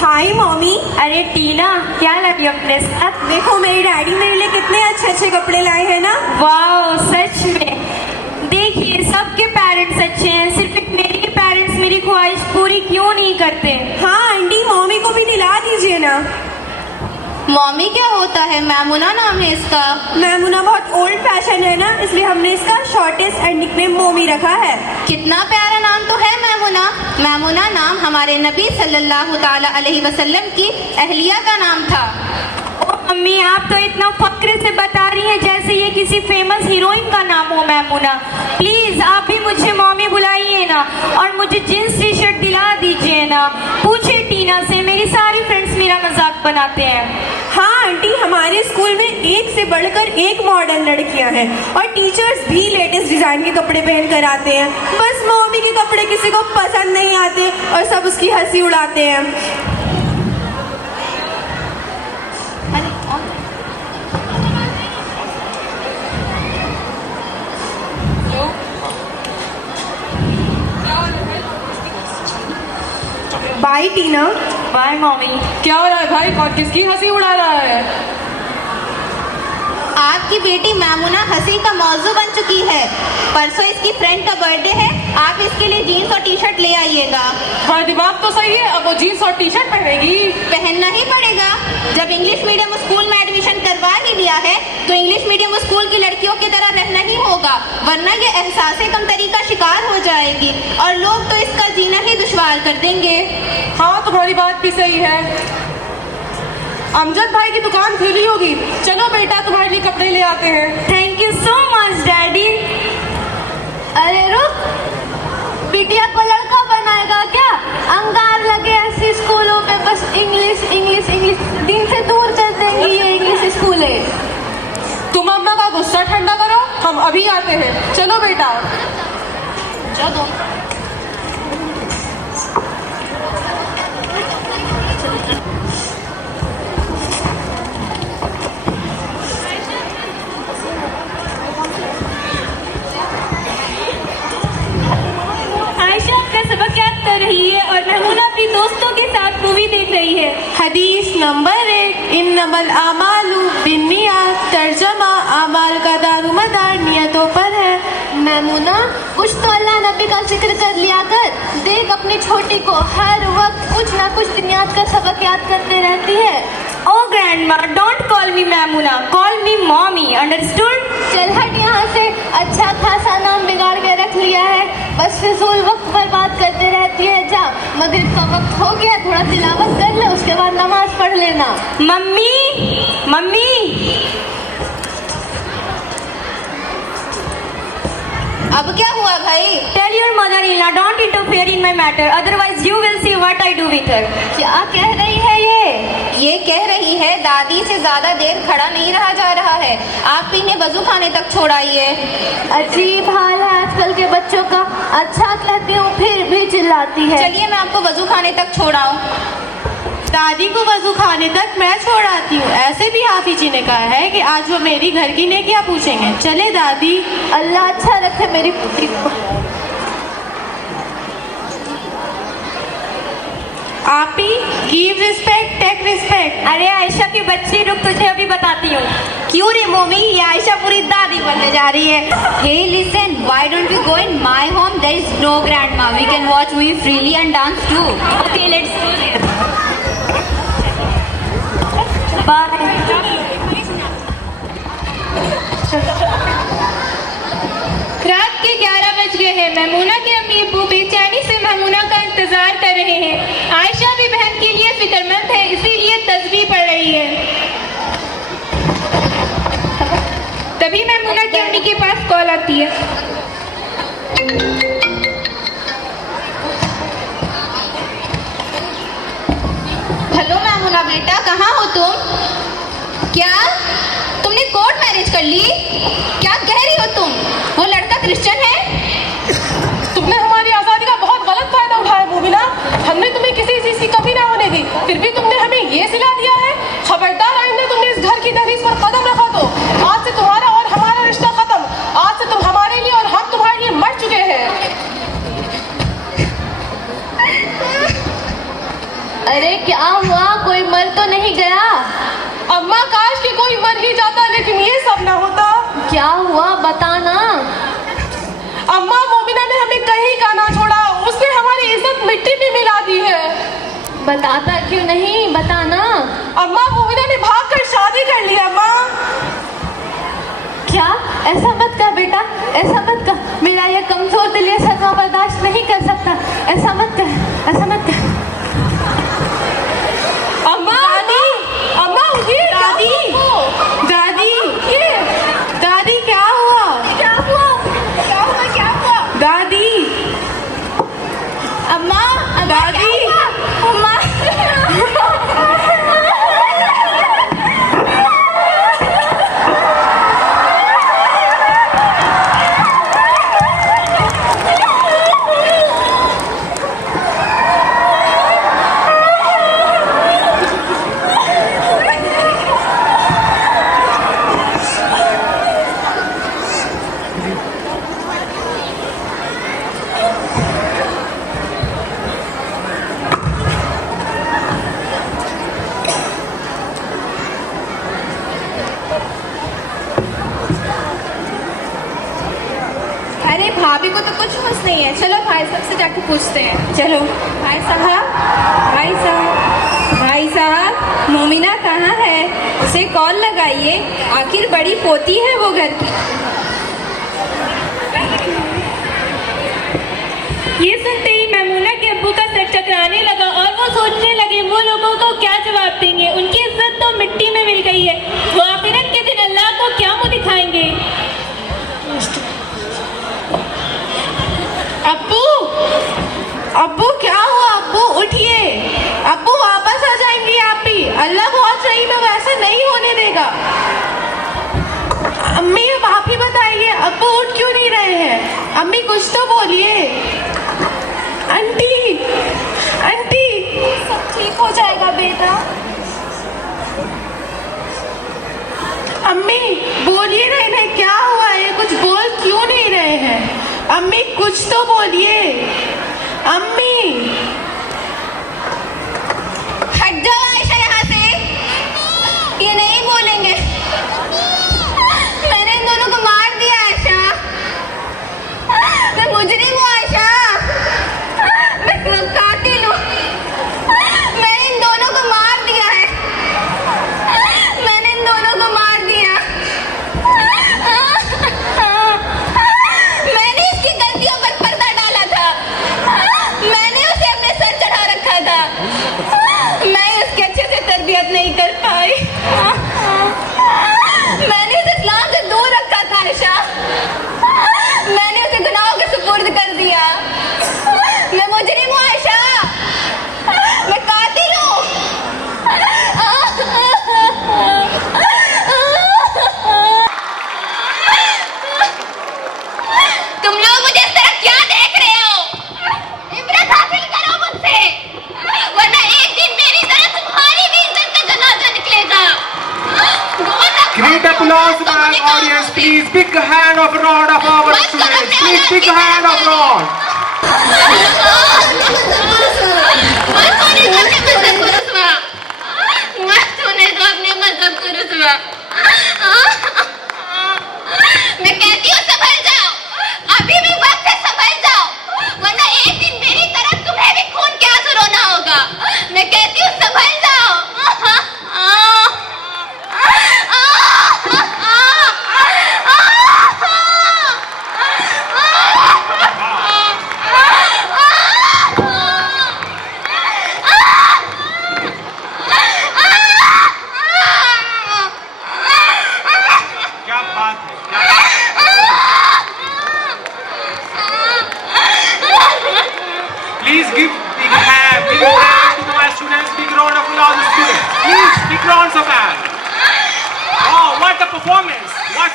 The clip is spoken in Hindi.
हाय मम्मी। अरे टीना, क्या लाई अपने साथ? देखो मेरे डैडी मेरे लिए कितने अच्छे अच्छे कपड़े लाए हैं ना। वाह, सच में। देखिए, सबके पेरेंट्स अच्छे हैं, सिर्फ मेरे पेरेंट्स मेरी ख्वाहिश पूरी क्यों नहीं करते? हाँ आंटी, मम्मी को भी दिला दीजिए ना। मॉमी क्या होता है? मैमुना नाम है इसका। मैमुना बहुत ओल्ड फैशन है ना, इसलिए हमने इसका शॉर्टेस्ट एंड निकनेम मोमी रखा है। कितना प्यारा नाम तो है मैमुना। मैमुना नाम हमारे नबी सल्लल्लाहु ताला अलैहि वसल्लम की अहलिया का नाम था। ओ मम्मी, आप तो इतना फक्र से बता रही हैं जैसे ये किसी फेमस हीरोइन का नाम हो मैमुना। प्लीज आप भी मुझे मम्मी बुलाइए ना, और मुझे जींस टी शर्ट दिला दीजिए ना। पूछे टीना से, मेरी सारी फ्रेंड्स मेरा मजाक बनाते हैं। हाँ आंटी, हमारे स्कूल में एक से बढ़कर एक मॉडर्न लड़कियां हैं और टीचर्स भी लेटेस्ट डिजाइन के कपड़े पहन कर आते हैं। बस मम्मी के कपड़े किसी को पसंद नहीं आते और सब उसकी हंसी उड़ाते हैं। Bye Tina. Bye mummy. क्या हो रहा है भाई? कौन किसकी हंसी उड़ा रहा है? आपकी बेटी मैमुना हंसी का मौजू बन चुकी है। परसों इसकी फ्रेंड का बर्थडे है, आप इसके लिए जीन्स और टी शर्ट ले आइएगा। हाँ, दिमाग तो सही है। अब वो जीन्स और टी शर्ट पहनेगी? पहनना ही पड़ेगा। जब इंग्लिश मीडियम स्कूल में एडमिशन करवा ही लिया है तो इंग्लिश मीडियम स्कूल की लड़कियों की तरह रहना ही होगा, वरना ये एहसास कमतरी का शिकार हो जाएगी और लोग तो इसका जीना ही दुश्वार कर देंगे। हाँ, तुम्हारी बात भी सही है। अमजद भाई की दुकान खुली होगी, चलो बेटा तुम्हारे लिए कपड़े ले आते हैं। Thank you so much daddy. अरे रुक, बिटिया को लड़का बनाएगा क्या? अंगार लगे ऐसे स्कूलों में, बस इंग्लिश इंग्लिश इंग्लिश, दिन से दूर कर देंगी ये इंग्लिश स्कूल है। तुम अम्मा का गुस्सा ठंडा करो, हम अभी आते हैं। चलो बेटा। चलो। आयशा अपना सबक याद कर रही है और महमूना अपनी दोस्तों के साथ मूवी देख रही है। हदीस नंबर 1, इन्नमल आमालु बिन्नियात। तर्जमा, आमाल का दारुमदार नियतों पर है। मैमुना, कुछ तो अल्लाह नबी का जिक्र कर लिया कर। देख अपनी छोटी को हर वक्त कुछ ना कुछ दुनियात का सबक याद करते रहती है। Oh grandma, don't call me Maimuna, call me mommy, understood? चल हट यहाँ से, अच्छा खासा नाम बिगाड़ के रख लिया है, बस फिजूल वक्त बर्बाद करते रहती है। जा, मगरिब का वक्त हो गया, थोड़ा तिलावत कर ले, उसके बाद नमाज पढ़ लेना। Mummy, mummy. अब क्या हुआ भाई? Tell your mother-in-law don't interfere in my matter, otherwise you will see what I do with her. क्या कह रही है ये कह रही है दादी से ज्यादा देर खड़ा नहीं रहा जा रहा है, आप इन्हें वजू खाने तक छोड़ाइए। अजीब हाल है आजकल के बच्चों का, अच्छा कहती हूँ फिर भी चिल्लाती है। चलिए मैं आपको वजू खाने तक छोड़ाऊं। दादी को वजू खाने तक मैं छोड़ाती हूँ। ऐसे भी हाफिज जी ने कहा है कि आज वो मेरी घर की नेकियां पूछेंगे। चले दादी। अल्लाह अच्छा रखे मेरी पुत्री को। आपी, गिव रिस्पेक्ट, टेक रिस्पेक्ट। अरे आयशा की बच्ची, रुक तुझे अभी बताती हूँ। क्यों रे मम्मी, ये आयशा पूरी दादी बनने जा रही है। Hey listen, why don't we go in my home? There is no grandma. We can watch movie freely and dance too. Okay, let's go there. Bye. रात के 11 बज गए हैं। मैमुना के अम्मी अब्बू बेचैनी से मैमुना का इंतजार कर रहे हैं। आयशा भी बहन के लिए फिक्रमंद है, इसीलिए तस्बीह पढ़ रही है। तभी मैमुना की अम्मी के पास कॉल आती है। हेलो मैमुना बेटा, कहाँ हो तुम? क्या तुमने कोर्ट मैरिज कर ली? क्या कह रही हो तुम? वो लड़का क्रिश्चियन है? तुमने हमारी आजादी का बहुत गलत फायदा उठाया मोमिना। हमने तुम्हें किसी चीज की कमी ना होने दी, फिर भी तुमने हमें ये सिला दिया है। खबरदार आइंदा तुमने इस घर की दहलीज पर कदम रखा तो आज से तुम्हारा और हमारा रिश्ता खत्म। आज से तुम हमारे लिए और हम तुम्हारे लिए मर चुके हैं। अरे क्या हुआ, कोई मर तो नहीं गया? अम्मा काश कि कोई मर ही जाता, लेकिन ये सब ना होता। क्या हुआ बताना। अम्मा मोमिना ने हमें कहीं का ना छोड़ा, उसने हमारी इज्जत मिट्टी में मिला दी है। बताता क्यों नहीं, बताना। अम्मा मोमिना ने भागकर शादी कर ली। अम्मा क्या? ऐसा मत कर बेटा, ऐसा मत कर। मेरा ये कमजोर दिल ये सदमा बर्दाश्त नहीं कर सकता। ऐसा मत कर, ऐसा मत कर। अम्मा दादी, अम्मा उठिए। दादी, दादी, दादी क्या हुआ? क्या हुआ? क्या हुआ? क्या हुआ? दादी, अम्मा, दादी, अम्मा। अरे भाभी को तो कुछ होश नहीं है। चलो भाई साहब से जाके पूछते हैं। चलो। भाई साहब, भाई साहब, भाई साहब, मोमिना कहाँ है? उसे कॉल लगाइए, आखिर बड़ी पोती है वो घर की। ये सुनते ही मैमूना के अब्बू का सर चकराने लगा और वो सोचने लगे वो लोगों को क्या जवाब देंगे। उनकी इज्जत तो मिट्टी में मिल गई है, वो आखिरत के दिन अल्लाह को क्या मुंह दिखाएंगे। अब्बू, अब्बू क्या हुआ? अब्बू उठिए, अब्बू वापस आ जाएंगी आप भी। अल्लाह बहुत सही में वैसा नहीं होने देगा। अम्मी अब आप ही बताइए, अब्बू उठ क्यों नहीं रहे हैं? अम्मी कुछ तो बोलिए। आंटी, आंटी, सब ठीक हो जाएगा बेटा। अम्मी बोलिए ना, इन्हें क्या हुआ है? कुछ बोल क्यों नहीं रहे हैं? अम्मी कुछ तो बोलिए। अम्मी, हट जाओ आयशा यहाँ से, ये नहीं बोलेंगे। मैंने इन दोनों को मार दिया आयशा, मैं मुजरिम हूँ आयशा, मैं कातिल हूँ। मैंने इन दोनों को मार दिया है, मैंने इन दोनों को मार दिया। मैंने इसकी गलतियों पर पर्दा डाला था, मैंने उसे अपने सर चढ़ा रखा था, मैं उसकी अच्छे से तरबियत नहीं कर पाई। मैंने उसे इस्लाम से दूर रखा था आयशा, मैंने उसे गुनाहों के सुपुर्द कर दिया। मैं मुजरिम हूँ आयशा, मैं कातिल हूँ। तुम लोग मुझे इस तरह क्या देख रहे हो? इबरत हासिल करो मुझसे, वरना एक दिन मेरी तरह तुम्हारी भी इज्जत का जनाजा निकलेगा। Great applause to our audience, please. Big hand of round of our students. Please, big hand of round. मैं कहती हूँ संभल जाओ, अभी भी वक्त है, संभल जाओ, वरना एक दिन मेरी तरह तुम्हें भी खून के आंसू रोना होगा। मैं कहती हूँ संभल जाओ। क्या बात है? Please give big hand to my students. Big round of applause to students. Please, big rounds of applause. Oh, what a performance! What